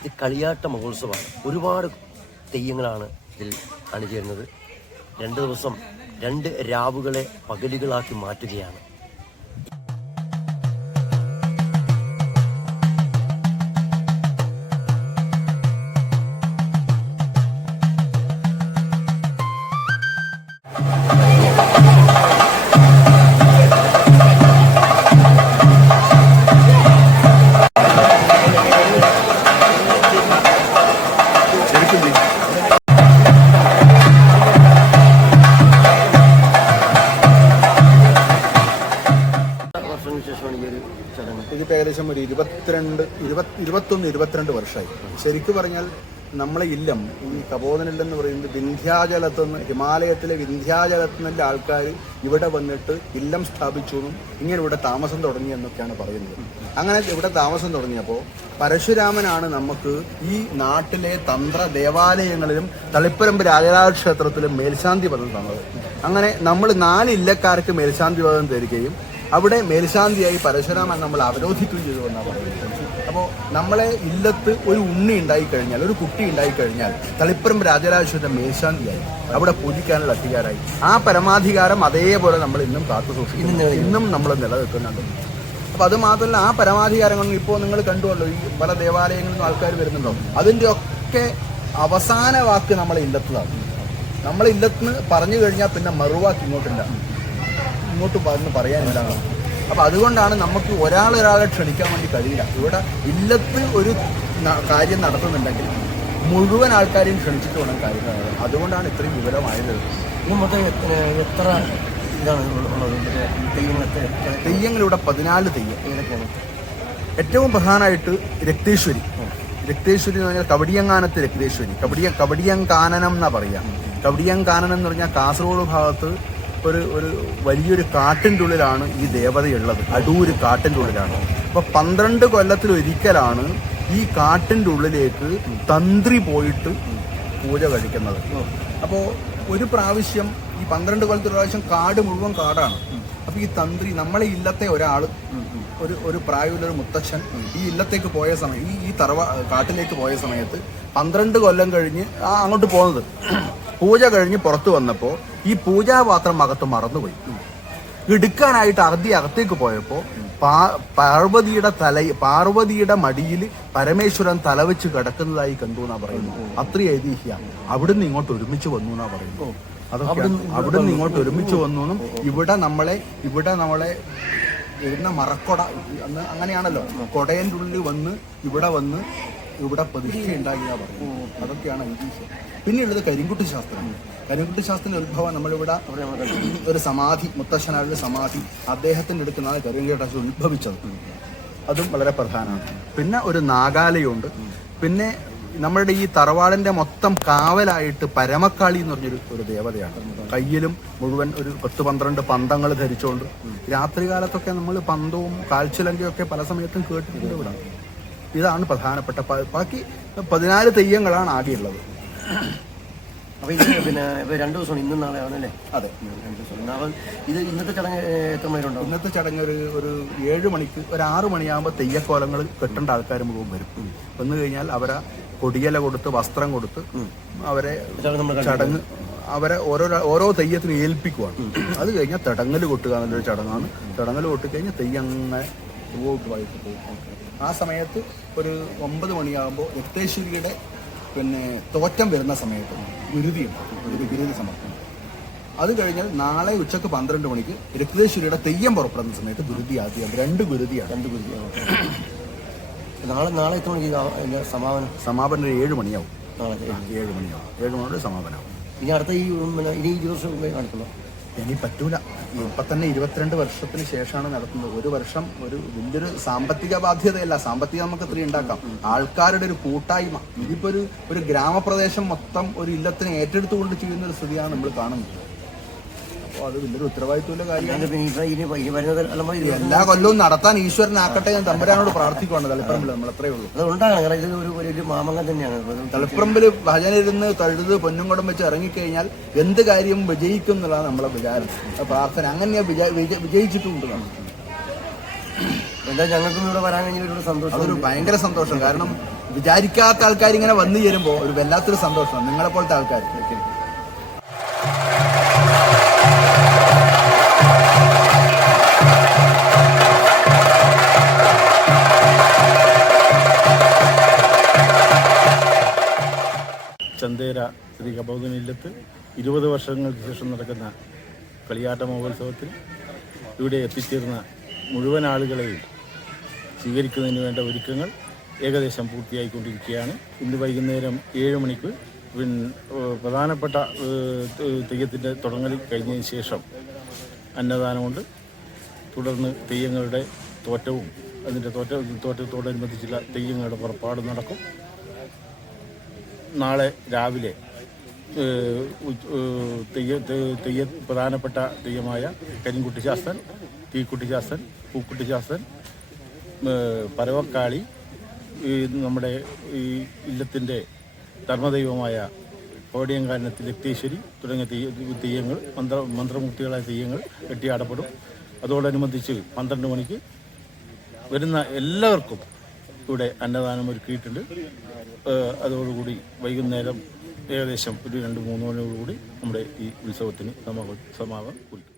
ഇത് കളിയാട്ട മഹോത്സവമാണ്. ഒരുപാട് തെയ്യങ്ങളാണ് ഇതിൽ അണിചേരുന്നത്. 2 ദിവസം 2 രാവുകളെ പകലുകളാക്കി മാറ്റുകയാണ്. ഇതിപ്പോൾ ഏകദേശം ഒരു 21-22 വർഷമായി. ശരിക്കും പറഞ്ഞാൽ നമ്മളെ ഇല്ലം, ഈ തപോവനില്ലെന്ന് പറയുന്നത് വിന്ധ്യാചലത്തുനിന്ന്, ഹിമാലയത്തിലെ വിന്ധ്യാചലത്തിൽ നിന്നുള്ള ആൾക്കാർ ഇവിടെ വന്നിട്ട് ഇല്ലം സ്ഥാപിച്ചു എന്നും ഇങ്ങനെ ഇവിടെ താമസം തുടങ്ങി എന്നൊക്കെയാണ് പറയുന്നത്. അങ്ങനെ ഇവിടെ താമസം തുടങ്ങിയപ്പോൾ പരശുരാമനാണ് നമുക്ക് ഈ നാട്ടിലെ തന്ത്ര ദേവാലയങ്ങളിലും തളിപ്പറമ്പ് രാജരാജ ക്ഷേത്രത്തിലും മേൽശാന്തി പദം തന്നത്. അങ്ങനെ നമ്മൾ 4 ഇല്ലക്കാർക്ക് മേൽശാന്തി പദം തരികയും അവിടെ മേൽശാന്തിയായി പരശുരാമൻ നമ്മൾ അവരോധിക്കുകയും ചെയ്തു എന്നാണ് പറയുന്നത്. അപ്പോൾ നമ്മളെ ഇല്ലത്ത് ഒരു ഉണ്ണി ഉണ്ടായിക്കഴിഞ്ഞാൽ, ഒരു കുട്ടി ഉണ്ടായിക്കഴിഞ്ഞാൽ തളിപ്പറമ്പ് രാജരാജേശ്വരന്റെ മേൽശാന്തിയായി അവിടെ പൂജിക്കാനുള്ള അധികാരമായി. ആ പരമാധികാരം അതേപോലെ നമ്മൾ ഇന്നും കാത്തു സൂക്ഷിക്കുന്നു, ഇന്നും നമ്മൾ നിലനിൽക്കുന്നുണ്ട്. അപ്പം അത് മാത്രമല്ല, ആ പരമാധികാരങ്ങൾ ഇപ്പോൾ നിങ്ങൾ കണ്ടുവല്ലോ, ഈ പല ദേവാലയങ്ങളിൽ നിന്നും ആൾക്കാർ വരുന്നുണ്ടോ, അതിൻ്റെ ഒക്കെ അവസാന വാക്ക് നമ്മളെ ഇല്ലത്തതാണ്. നമ്മളെ ഇല്ലത്തിന് പറഞ്ഞു കഴിഞ്ഞാൽ പിന്നെ മറുവാക്ക് ഇങ്ങോട്ടില്ല, ഇങ്ങോട്ട് പറയാനില്ല. അപ്പം അതുകൊണ്ടാണ് നമുക്ക് ഒരാളെ ക്ഷണിക്കാൻ വേണ്ടി കഴിയില്ല. ഇവിടെ ഇല്ലത്ത് ഒരു കാര്യം നടത്തുന്നുണ്ടെങ്കിൽ മുഴുവൻ ആൾക്കാരെയും ക്ഷണിച്ചിട്ട് വേണം കാര്യം നടത്താൻ. അതുകൊണ്ടാണ് ഇത്രയും വിവരമായത്. എത്ര ഇതാണ് ഉള്ളത്? തെയ്യങ്ങളിവിടെ 14 തെയ്യം. ഏതൊക്കെയാണ്? ഏറ്റവും പ്രധാനമായിട്ട് രക്തേശ്വരി. രക്തേശ്വരി എന്ന് പറഞ്ഞാൽ കവടിയങ്കാനത്ത് രക്തേശ്വരി. കവടിയങ്കാനനം എന്നാ പറയാ. കവടിയങ്കാനനം എന്ന് പറഞ്ഞാൽ കാസർഗോഡ് ഭാഗത്ത് ഒരു വലിയൊരു കാട്ടിൻ്റെ ഉള്ളിലാണ് ഈ ദേവതയുള്ളത്. അടൂര് കാട്ടിൻ്റെ ഉള്ളിലാണ്. അപ്പൊ 12 കൊല്ലത്തിലൊരിക്കലാണ് ഈ കാട്ടിൻ്റെ ഉള്ളിലേക്ക് തന്ത്രി പോയിട്ട് പൂജ കഴിക്കുന്നത്. അപ്പോൾ ഒരു പ്രാവശ്യം, ഈ 12 കൊല്ലത്തിൽ പ്രാവശ്യം കാട് മുഴുവൻ കാടാണ്. അപ്പൊ ഈ തന്ത്രി, നമ്മളെ ഇല്ലത്തെ ഒരാൾ, ഒരു പ്രായമുള്ളൊരു മുത്തച്ഛൻ ഈ ഇല്ലത്തേക്ക് പോയ സമയം, ഈ കാട്ടിലേക്ക് പോയ സമയത്ത് 12 കൊല്ലം കഴിഞ്ഞ് അങ്ങോട്ട് പോകുന്നത്, പൂജ കഴിഞ്ഞ് പുറത്തു വന്നപ്പോൾ ഈ പൂജാപാത്രം അകത്ത് മറന്നുപോയി. എടുക്കാനായിട്ട് അകത്തേക്ക് പോയപ്പോൾ പാർവതിയുടെ മടിയിൽ പരമേശ്വരൻ തലവെച്ച് കിടക്കുന്നതായി കണ്ടു എന്നാ പറയുന്നത്. അത്രയും ഐതിഹ്യ. അവിടുന്ന് ഇങ്ങോട്ട് ഒരുമിച്ച് വന്നു എന്നാ പറയുന്നത്. അതൊക്കെ അവിടുന്ന് ഇങ്ങോട്ട് ഒരുമിച്ച് വന്നു എന്നും ഇവിടെ നമ്മളെ വരുന്ന മറക്കൊട അന്ന് അങ്ങനെയാണല്ലോ, കൊടയൻ്റെ ഉള്ളിൽ വന്ന് ഇവിടെ പ്രതിഷ്ഠ ഉണ്ടാക്കിയാ പറയും. അതൊക്കെയാണ് ഐതിഹ്യം. പിന്നെയുള്ളത് കരിങ്കുട്ടി ശാസ്ത്രം. കരിങ്കുട്ടി ശാസ്ത്രത്തിന്റെ ഉത്ഭവം നമ്മളിവിടെ ഒരു സമാധി, മുത്തശ്ശനാരുടെ സമാധി, അദ്ദേഹത്തിന്റെ അടുക്കുന്നതാണ് കരിങ്കുട്ടി ശാസ്ത്രം ഉത്ഭവിച്ചത്. അതും വളരെ പ്രധാനമാണ്. പിന്നെ ഒരു നാഗാലയുണ്ട്. പിന്നെ നമ്മളുടെ ഈ തറവാടിന്റെ മൊത്തം കാവലായിട്ട് പരമക്കാളി എന്ന് പറഞ്ഞൊരു ദേവതയാണ്. കയ്യിലും മുഴുവൻ ഒരു 10-12 പന്തങ്ങൾ ധരിച്ചുകൊണ്ട് രാത്രികാലത്തൊക്കെ നമ്മൾ പന്തവും കാൽച്ചിലങ്കയും ഒക്കെ പല സമയത്തും കേട്ടിട്ടുണ്ട് ഇവിടെ. ഇതാണ് പ്രധാനപ്പെട്ട. ബാക്കി 14 തെയ്യങ്ങളാണ് ആകെയുള്ളത്. അപ്പൊ ഇത് പിന്നെ 2 ദിവസമാണ്, ഇന്നും നാളെ ആണല്ലേ? അതെ, 2 ദിവസം. ഇത് ഇന്നത്തെ ചടങ്ങ് എത്ര മണിക്കുണ്ടാവും? ഇന്നത്തെ ചടങ്ങ് ഒരു 7 മണിക്ക്, ഒരു 6 മണിയാകുമ്പോൾ തെയ്യക്കോലങ്ങൾ കെട്ടേണ്ട ആൾക്കാർ മുഴുവൻ വരും. വന്നു കഴിഞ്ഞാൽ അവരെ കൊടിയല കൊടുത്ത്, വസ്ത്രം കൊടുത്ത് അവരെ ചടങ്ങ്, അവരെ ഓരോ തെയ്യത്തിനും ഏൽപ്പിക്കുവാണ്. അത് കഴിഞ്ഞാൽ തടങ്ങൽ കൊട്ടുക എന്നുള്ളൊരു ചടങ്ങാണ്. തടങ്ങൽ കൊട്ടിക്കഴിഞ്ഞാൽ തെയ്യങ്ങനെ വായിട്ട് പോകും. ആ സമയത്ത് ഒരു 9 മണിയാകുമ്പോൾ രക്തേശ്വരിയുടെ തോറ്റം വരുന്ന സമയത്ത് ഗുരുതിയുണ്ട്, ഗുരുതി സമർപ്പണം. അത് കഴിഞ്ഞാൽ നാളെ ഉച്ചക്ക് 12 മണിക്ക് രക്തേശ്വരിയുടെ തെയ്യം പുറപ്പെടുന്ന സമയത്ത് ഗുരുതി ആദ്യം. 2 ഗുരുതിയാണ്. നാളെ എത്ര മണിക്ക് സമാപനം 7 മണിയാവും. നാളെ 7 മണിയാവും. 7 മണിയോട് സമാപനമാവും. ഇനി അടുത്ത ഈ 20 വർഷം നടത്തുള്ളൂ. ഇനി പറ്റൂല. ഇപ്പം തന്നെ 22 വർഷത്തിന് ശേഷമാണ് നടത്തുന്നത്. ഒരു വർഷം ഒരു വലിയൊരു സാമ്പത്തിക ബാധ്യതയല്ല. സാമ്പത്തികം നമുക്ക് ഇത്രയും ഉണ്ടാക്കാം. ആൾക്കാരുടെ ഒരു കൂട്ടായ്മ. ഇതിപ്പോ ഒരു ഗ്രാമപ്രദേശം മൊത്തം ഒരു ഇല്ലത്തിനെ ഏറ്റെടുത്തുകൊണ്ട് ചെയ്യുന്ന ഒരു സ്ഥിതിയാണ് നമ്മൾ കാണുന്നത്. അപ്പോൾ അത് വലിയൊരു ഉത്തരവാദിത്വമുള്ള കാര്യമാണ്. എല്ലാ കൊല്ലവും നടത്താൻ ഈശ്വരനാക്കട്ടെ. ഞാൻ തമ്പുരാനോട് പ്രാർത്ഥിക്കുവാണ്. തളിപ്പറമ്പിൽ നമ്മൾ അത്രയേ ഉള്ളൂ. ഒരു മാമംഗം തന്നെയാണ്. തളിപ്പറമ്പിൽ ഭജനിരുന്ന് തഴുത് പൊന്നുംകുടം വെച്ച് ഇറങ്ങിക്കഴിഞ്ഞാൽ എന്ത് കാര്യവും വിജയിക്കും എന്നുള്ളതാണ് നമ്മളെ വിചാരം, പ്രാർത്ഥന. അങ്ങനെ വിജയിച്ചിട്ടുണ്ട്. എന്താ ഞങ്ങൾക്കും ഇവിടെ വരാൻ കഴിഞ്ഞ സന്തോഷം. അതൊരു ഭയങ്കര സന്തോഷം. കാരണം വിചാരിക്കാത്ത ആൾക്കാർ ഇങ്ങനെ വന്നു ചേരുമ്പോൾ ഒരു വല്ലാത്തൊരു സന്തോഷമാണ് നിങ്ങളെപ്പോലത്തെ ആൾക്കാർ. ചന്തേര ശ്രീ കബോധനില്ലത്ത് 20 വർഷങ്ങൾക്ക് ശേഷം നടക്കുന്ന കളിയാട്ട മഹോത്സവത്തിൽ ഇവിടെ എത്തിച്ചേർന്ന മുഴുവൻ ആളുകളെയും സ്വീകരിക്കുന്നതിന് വേണ്ട ഒരുക്കങ്ങൾ ഏകദേശം പൂർത്തിയായിക്കൊണ്ടിരിക്കുകയാണ്. ഇന്ന് വൈകുന്നേരം 7 മണിക്ക് പ്രധാനപ്പെട്ട തെയ്യത്തിൻ്റെ തുടങ്ങൽ കഴിഞ്ഞതിന് ശേഷം അന്നദാനമുണ്ട്. തുടർന്ന് തെയ്യങ്ങളുടെ തോറ്റവും അതിൻ്റെ തോറ്റത്തോടനുബന്ധിച്ചുള്ള തെയ്യങ്ങളുടെ പുറപ്പാട് നടക്കും. നാളെ രാവിലെ പ്രധാനപ്പെട്ട തെയ്യമായ കരിങ്കുട്ടി ശാസ്ത്രൻ, തീക്കുട്ടി ശാസ്ത്രൻ, പൂക്കുട്ടി ശാസ്ത്രൻ, പരവക്കാളി, നമ്മുടെ ഈ ഇല്ലത്തിൻ്റെ ധർമ്മദൈവമായ കോടിയങ്കാനത്തിൽ രക്തേശ്വരി തുടങ്ങിയ തെയ്യങ്ങൾ മന്ത്രമൂർത്തികളായ തെയ്യങ്ങൾ കെട്ടിയാടപ്പെടും. അതോടനുബന്ധിച്ച് 12 മണിക്ക് വരുന്ന എല്ലാവർക്കും ഇവിടെ അന്നദാനം ഒരുക്കിയിട്ടുണ്ട്. അതോടുകൂടി വൈകുന്നേരം ഏകദേശം ഒരു 2-3 മണിയോടുകൂടി നമ്മുടെ ഈ ഉത്സവത്തിന് സമാപനം കുറിക്കും.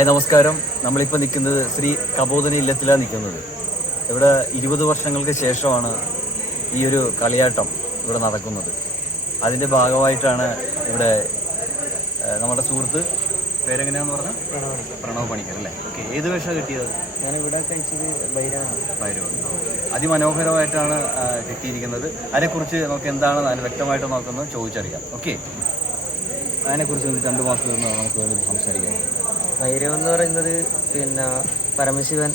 ഹായ് നമസ്കാരം. നമ്മളിപ്പോൾ നിൽക്കുന്നത് ശ്രീ കബോധന ഇല്ലത്തിലാണ് നിൽക്കുന്നത്. ഇവിടെ 20 വർഷങ്ങൾക്ക് ശേഷമാണ് ഈ ഒരു കളിയാട്ടം ഇവിടെ നടക്കുന്നത്. അതിൻ്റെ ഭാഗമായിട്ടാണ് ഇവിടെ നമ്മുടെ സുഹൃത്ത് പേരെങ്ങനെയാണെന്ന് പറഞ്ഞാൽ പ്രണവ് പണിക്കർ അല്ലേ? ഓക്കെ, ഏത് വേഷം കിട്ടിയത്? ഞാൻ ഇവിടെ കഴിച്ചത് ഭൈരവൻ. അതിമനോഹരമായിട്ടാണ് കിട്ടിയിരിക്കുന്നത്. അതിനെക്കുറിച്ച് നമുക്ക് എന്താണ് അതിന് വ്യക്തമായിട്ട് നോക്കുന്നത് ചോദിച്ചറിയാം. ഓക്കെ, അതിനെക്കുറിച്ച് 2 മാസം നമുക്ക് വേണ്ടി സംസാരിക്കാം. ഭൈരവം എന്ന് പറയുന്നത് പിന്നെ പരമശിവൻ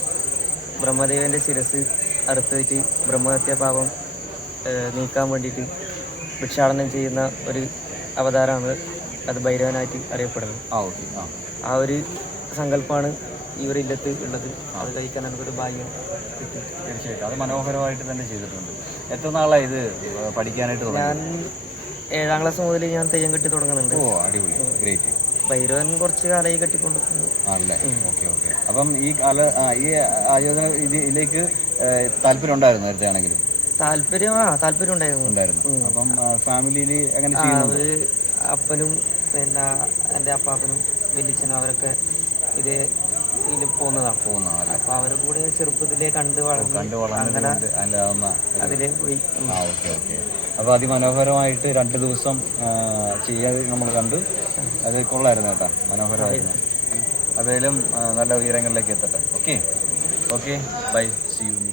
ബ്രഹ്മദേവന്റെ ശിരസ് അറുത്തിട്ട് ബ്രഹ്മഹത്യ പാപം നീക്കാൻ വേണ്ടിയിട്ട് ഭിക്ഷാടനം ചെയ്യുന്ന ഒരു അവതാരമാണ്. അത് ഭൈരവനായിട്ട് അറിയപ്പെടുന്നത്. ആ ഒരു സങ്കല്പമാണ് ഇവരില്ലത്ത് ഉള്ളത്. അത് കഴിക്കാൻ നമുക്കൊരു ഭാഗ്യം കിട്ടി. തീർച്ചയായിട്ടും അത് മനോഹരമായിട്ട് തന്നെ ചെയ്തിട്ടുണ്ട്. എത്ര നാളായി ഇത് പഠിക്കാനായിട്ട്? ഞാൻ 7ാം ക്ലാസ് മുതൽ ഞാൻ തെയ്യം കെട്ടി തുടങ്ങുന്നുണ്ട്. ഓ, അടിപൊളി, ഗ്രേറ്റ്. ഭൈരവൻ കുറച്ച് കാലമായി കെട്ടിക്കൊണ്ടിരിക്കുന്നു. ആണല്ലേ? ഓക്കെ. അപ്പം ഈ ആയോധന ഇതിലേക്ക് താല്പര്യം ഉണ്ടായിരുന്നു നേരത്തെ ആണെങ്കിലും? താല്പര്യം ഉണ്ടായിരുന്നു. അപ്പം ഫാമിലിയിൽ എങ്ങനെ ചെയ്യുന്നത്? അപ്പനും പിന്നെ എൻ്റെ അപ്പാപ്പനും വലിയച്ഛനും അവരൊക്കെ ഇതിൽ പോകുന്നതാണ്. അപ്പൊ അവരെ കൂടെ ചെറുപ്പത്തിലേ കണ്ടു വളർന്ന് അതിലേ പോയി. ഓക്കെ. അപ്പോൾ അതിമനോഹരമായിട്ട് 2 ദിവസം ചെയ്യാതെ നമ്മൾ കണ്ടു. അത് കൊള്ളായിരുന്നു കേട്ടോ, മനോഹരമായിരുന്നു. അതേലും നല്ല ഉയരങ്ങളിലേക്ക് എത്തട്ടെ. Okay, bye, see U.